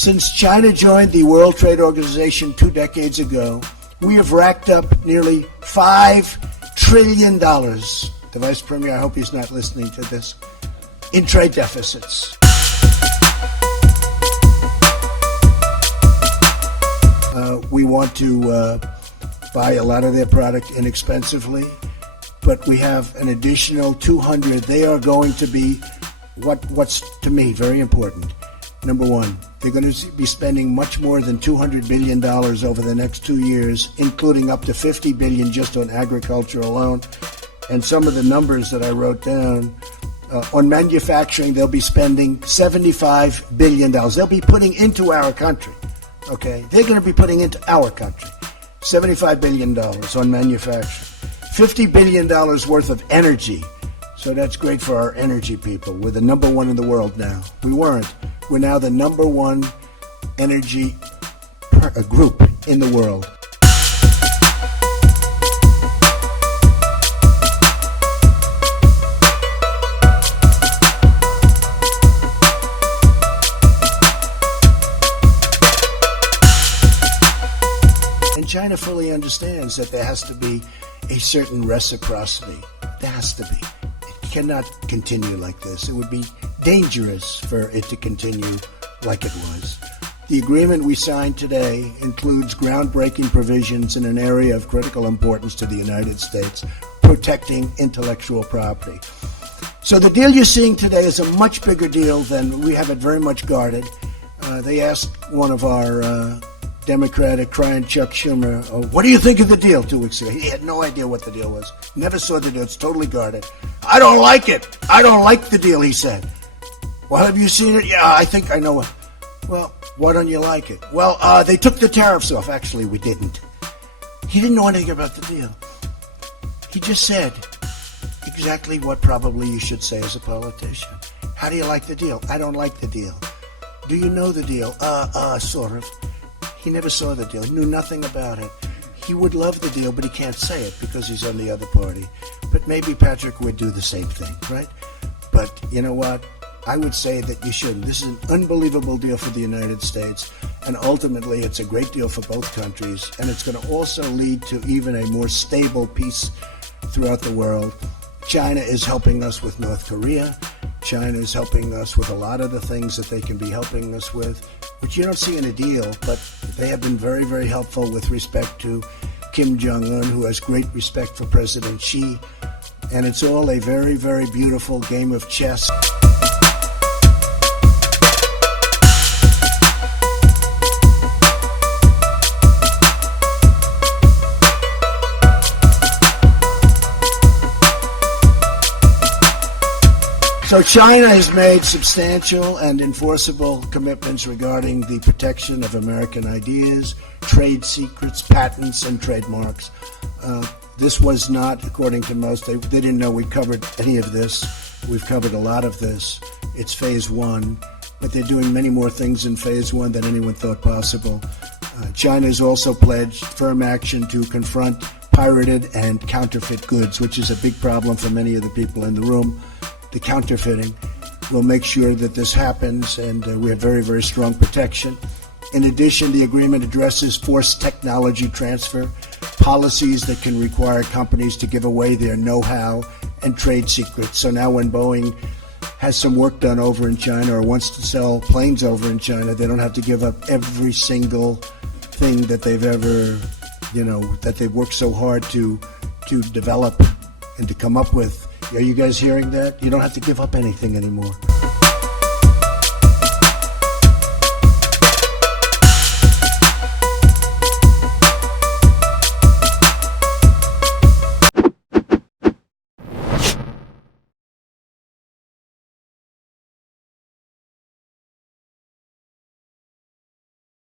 Since China joined the World Trade Organization 2 decades ago, we have racked up nearly $5 trillion. The Vice Premier, I hope he's not listening to this, in trade deficits. We want to buy a lot of their product inexpensively, but we have an additional 200. They are going to be what's to me very important. Number one, they're going to be spending much more than $200 billion over the next 2 years, including up to $50 billion just on agriculture alone. And some of the numbers that I wrote down, on manufacturing, they'll be spending $75 billion. They'll be putting into our country, okay? They're going to be putting into our country $75 billion on manufacturing. $50 billion worth of energy. So that's great for our energy people. We're the number one in the world now. We weren't. We're now the number one energy group in the world. And China fully understands that there has to be a certain reciprocity. There has to be. It cannot continue like this. It would be dangerous for it to continue like it was. The agreement we signed today includes groundbreaking provisions in an area of critical importance to the United States, protecting intellectual property. So the deal you're seeing today is a much bigger deal than we have it very much guarded. They asked one of our Democratic crying Chuck Schumer, what do you think of the deal 2 weeks ago? He had no idea what the deal was. Never saw the deal. It's totally guarded. I don't like it. I don't like the deal, he said. Well, have you seen it? Yeah, I think I know it. Well, why don't you like it? Well, they took the tariffs off. Actually, we didn't. He didn't know anything about the deal. He just said exactly what probably you should say as a politician. How do you like the deal? I don't like the deal. Do you know the deal? Sort of. He never saw the deal. He knew nothing about it. He would love the deal, but he can't say it because he's on the other party. But maybe Patrick would do the same thing, right? But you know what? I would say that you shouldn't. This is an unbelievable deal for the United States, and ultimately it's a great deal for both countries, and it's going to also lead to even a more stable peace throughout the world. China is helping us with North Korea. China is helping us with a lot of the things that they can be helping us with, which you don't see in a deal, but they have been very, very helpful with respect to Kim Jong-un, who has great respect for President Xi, and it's all a very, very beautiful game of chess. So China has made substantial and enforceable commitments regarding the protection of American ideas, trade secrets, patents, and trademarks. This was not, according to most, they didn't know we covered any of this. We've covered a lot of this. It's phase one, but they're doing many more things in phase one than anyone thought possible. China has also pledged firm action to confront pirated and counterfeit goods, which is a big problem for many of the people in the room. The counterfeiting. We'll make sure that this happens, and we have very, very strong protection. In addition, the agreement addresses forced technology transfer, policies that can require companies to give away their know-how and trade secrets. So now when Boeing has some work done over in China or wants to sell planes over in China, they don't have to give up every single thing that they've ever, that they've worked so hard to develop and to come up with. Are you guys hearing that? You don't have to give up anything anymore.